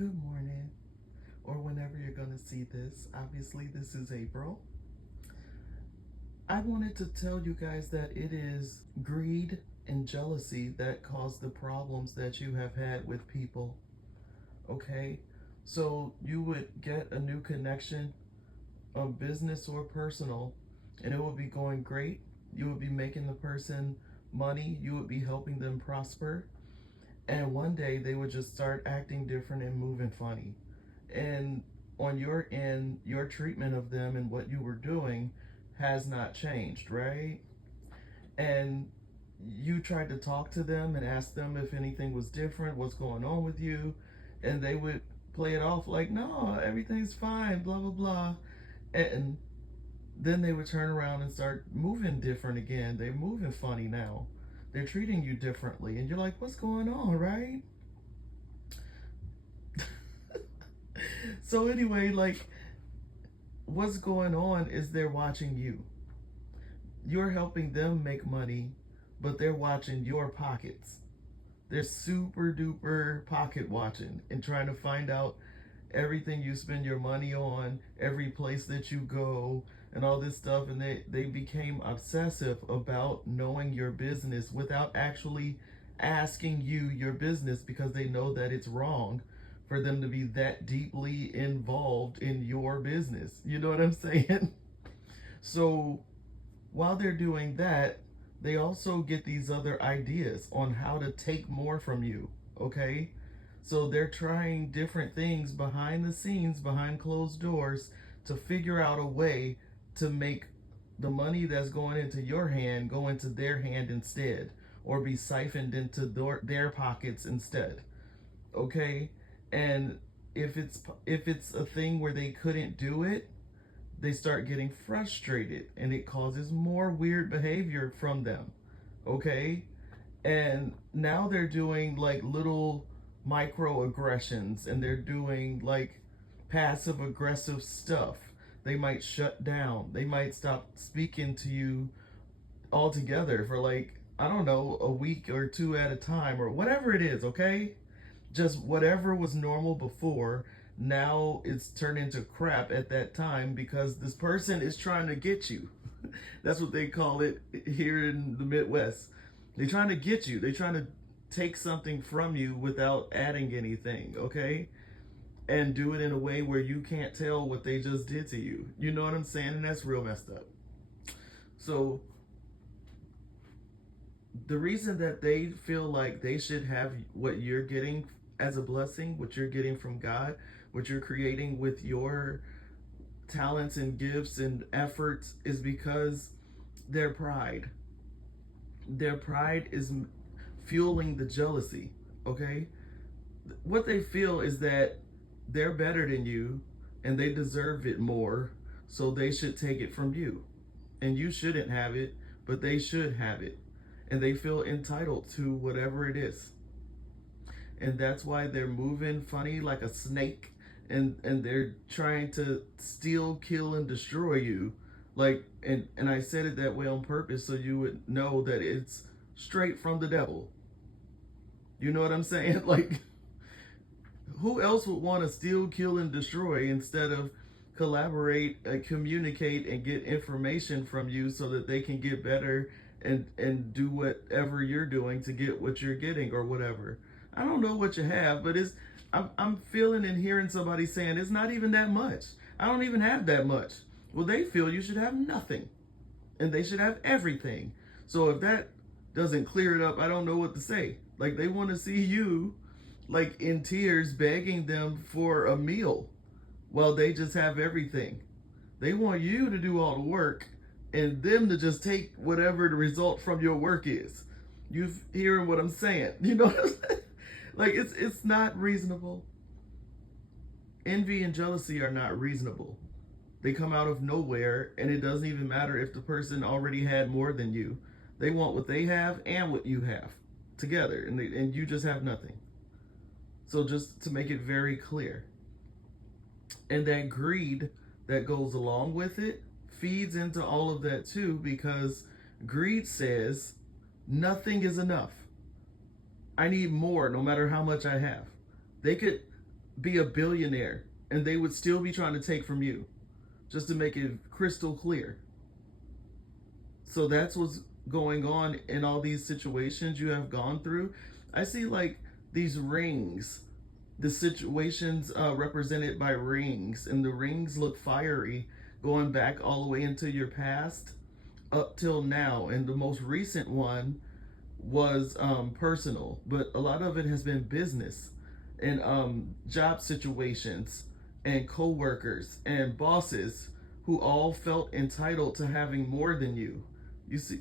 Good morning, or whenever you're going to see this. Obviously, this is April. I wanted to tell you guys that it is greed and jealousy that cause the problems that you have had with people. Okay? So you would get a new connection, business or personal, and it would be going great. You would be making the person money, you would be helping them prosper. And one day they would just start acting different and moving funny. And on your end, your treatment of them and what you were doing has not changed, right? And you tried to talk to them and ask them if anything was different, what's going on with you, and they would play it off like, no, everything's fine, blah, blah, blah. And then they would turn around and start moving different again. They're moving funny now. They're treating you differently. And you're like, what's going on, right? So anyway, like, what's going on is they're watching you. You're helping them make money, but they're watching your pockets. They're super duper pocket watching and trying to find out everything you spend your money on, every place that you go, and all this stuff. And they became obsessive about knowing your business without actually asking you your business, because they know that it's wrong for them to be that deeply involved in your business. You know what I'm saying? So while they're doing that, they also get these other ideas on how to take more from you, okay? So they're trying different things behind the scenes, behind closed doors, to figure out a way to make the money that's going into your hand go into their hand instead, or be siphoned into their pockets instead, okay? And if it's a thing where they couldn't do it, they start getting frustrated, and it causes more weird behavior from them, okay? And now they're doing like little microaggressions, and they're doing like passive aggressive stuff. They might shut down, they might stop speaking to you altogether for like, I don't know, a week or two at a time, or whatever it is, okay? Just whatever was normal before, now it's turned into crap at that time, because this person is trying to get you. That's what they call it here in the Midwest. They're trying to get you. They're trying to take something from you without adding anything, okay? And do it in a way where you can't tell what they just did to you. You know what I'm saying? And that's real messed up. So the reason that they feel like they should have what you're getting as a blessing, what you're getting from God, what you're creating with your talents and gifts and efforts, is because their pride. Their pride is fueling the jealousy, okay? What they feel is that they're better than you and they deserve it more, so they should take it from you. And you shouldn't have it, but they should have it. And they feel entitled to whatever it is. And that's why they're moving funny like a snake, and they're trying to steal, kill, and destroy you. Like, and I said it that way on purpose so you would know that it's straight from the devil. You know what I'm saying? Like, who else would want to steal, kill, and destroy instead of collaborate, communicate, and get information from you so that they can get better and do whatever you're doing to get what you're getting, or whatever. I don't know what you have, but I'm feeling and hearing somebody saying it's not even that much. I don't even have that much. Well, they feel you should have nothing, and they should have everything. So if that doesn't clear it up, I don't know what to say. Like, they want to see you like in tears begging them for a meal while they just have everything. They want you to do all the work and them to just take whatever the result from your work is. You hearing what I'm saying? You know what I'm saying? Like, it's not reasonable. Envy and jealousy are not reasonable. They come out of nowhere, and it doesn't even matter if the person already had more than you. They want what they have and what you have together, and you just have nothing. So just to make it very clear. And that greed that goes along with it feeds into all of that too, because greed says nothing is enough. I need more no matter how much I have. They could be a billionaire and they would still be trying to take from you, just to make it crystal clear. So that's what's going on in all these situations you have gone through. I see like these rings, the situations represented by rings, and the rings look fiery, going back all the way into your past up till now. And the most recent one was personal, but a lot of it has been business and job situations and co-workers and bosses who all felt entitled to having more than you. You see,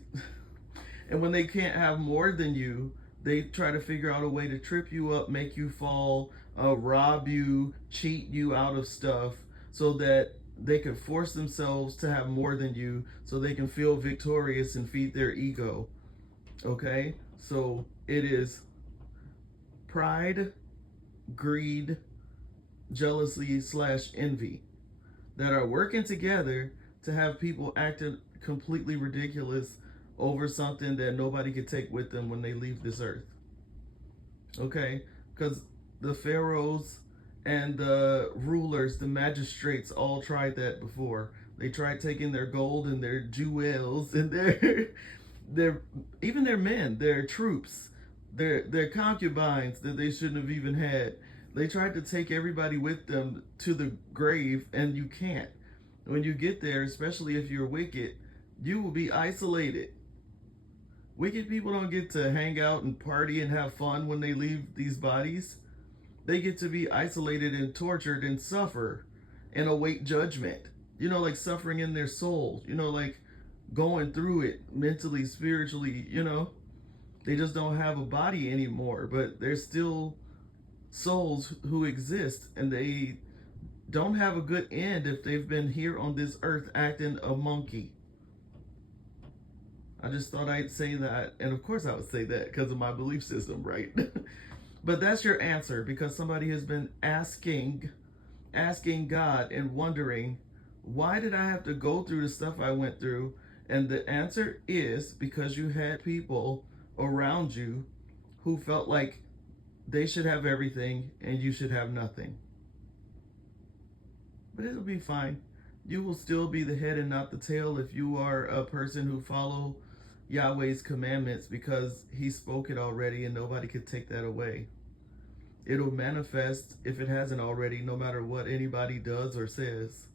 and when they can't have more than you, they try to figure out a way to trip you up, make you fall, rob you, cheat you out of stuff, so that they can force themselves to have more than you, so they can feel victorious and feed their ego. Okay? So it is pride, greed, jealousy / envy that are working together to have people acting completely ridiculous over something that nobody could take with them when they leave this earth. Okay? Because the pharaohs and the rulers, the magistrates, all tried that before. They tried taking their gold and their jewels and their even their men, their troops, their concubines that they shouldn't have even had. They tried to take everybody with them to the grave, and you can't. When you get there, especially if you're wicked, you will be isolated. Wicked people don't get to hang out and party and have fun when they leave these bodies. They get to be isolated and tortured and suffer and await judgment. You know, like suffering in their soul. You know, like going through it mentally, spiritually, you know. They just don't have a body anymore, but they're still souls who exist, and they don't have a good end if they've been here on this earth acting a monkey. I just thought I'd say that, and of course I would say that because of my belief system, right? But that's your answer, because somebody has been asking God and wondering, why did I have to go through the stuff I went through? And the answer is because you had people around you who felt like they should have everything and you should have nothing. But it'll be fine. You will still be the head and not the tail if you are a person who follow Yahweh's commandments, because he spoke it already and nobody could take that away. It'll manifest, if it hasn't already, no matter what anybody does or says.